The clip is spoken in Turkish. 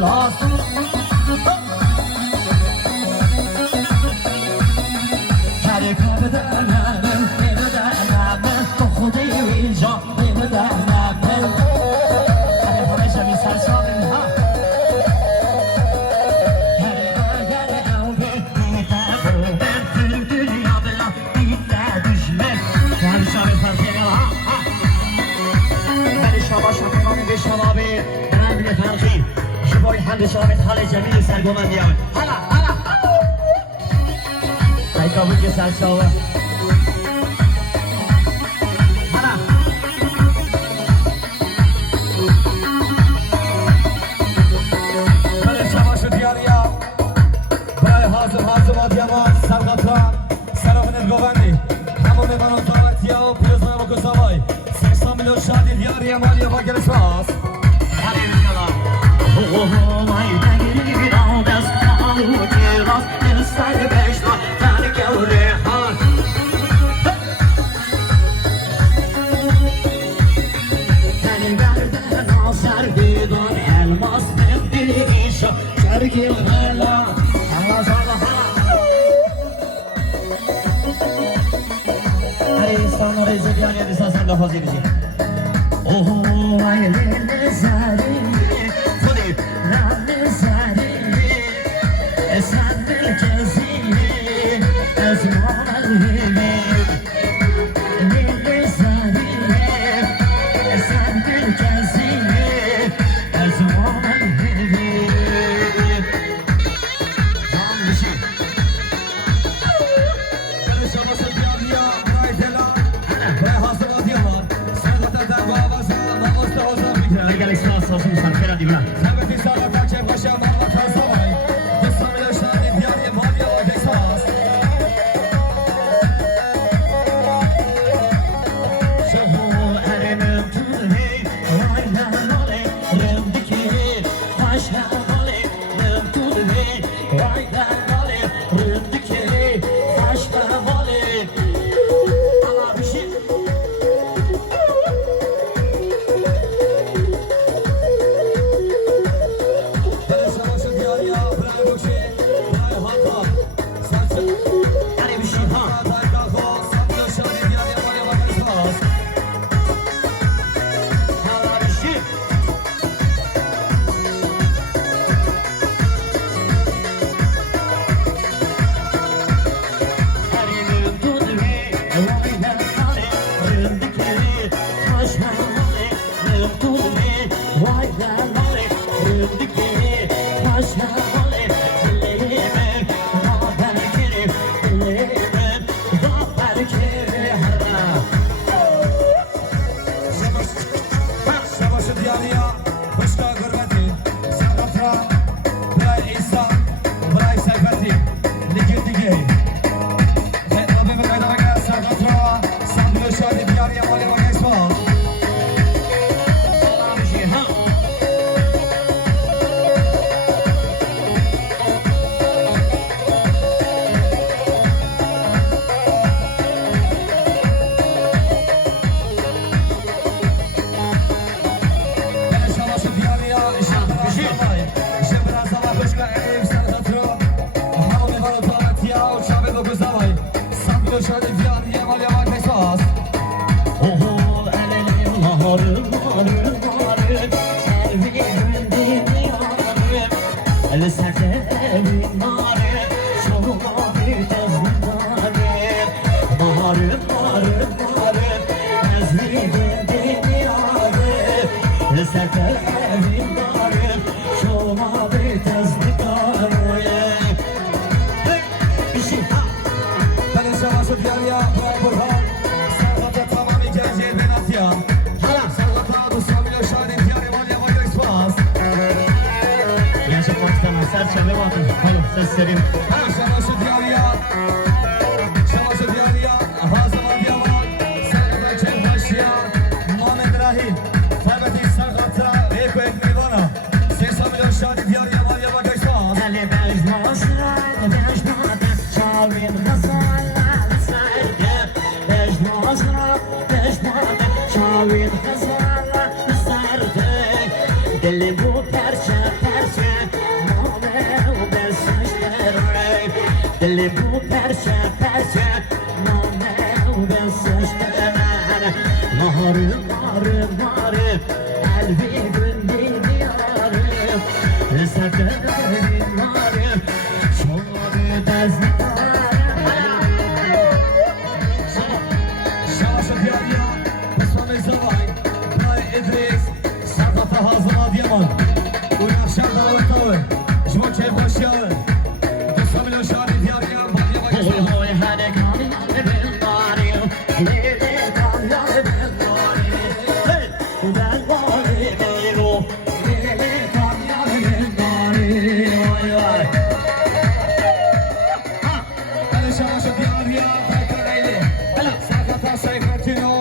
lazım. Her kadınım bir dönemim, koku değil can bir dönemim. Hani hemşe bir sersamim ha. Her ev bir tür dünyada bir düşmek. Hemşe bir sersamim ha. Ben işe başladım bir şalabi, ben bir tercih. Şu boy hem de şalabi hali cemil sergomen diyor. Hala. Ay kabul ki serçalı. Böyle çamaşır diyar ya. Buraya hazır Adıyaman, Sergatran, Serafinin Govendi. Hamam emanın davet ya, piyasana bakın savay. 80 milyon şadi diyar ya, maliye bak gelişmez. Hadi bakalım. Oh, ay dengeli bir aldas, alu kiraz, denizler beşler, tane gevre har. Teni verden asar bidon, elmas mendili işo, şergil hala, Allah Allah. Hadi insanlar izle bir an yediysen sen de fazla edecek. Oh, ay lele zari. Sen bir kezini ezman elbimi Lili zariye sen bir kezini ezman elbimi Zanlışı Karışaması diyarıya Raydela Ve hazır Adıyaman Sırgıda da babası Namazda ozan bir kere Gelin sınav sırasını sarkera dibine Tabii sarıda çevkaşa marmatan savay Serin. Şamaşı diyarıya Hazım Adıyaman Sergıda Çevbaşıya Muhammed Rahim Ferbeti Sergat'a Eko Ekmivana 80 milyon şadi diyarıya Malya Bagajmaz Ali Bejmazlar Bejmazlar Çavin Hazarlar Serge Bejmazlar Çavin Hazarlar Serge Deli bu perçe Ey Martino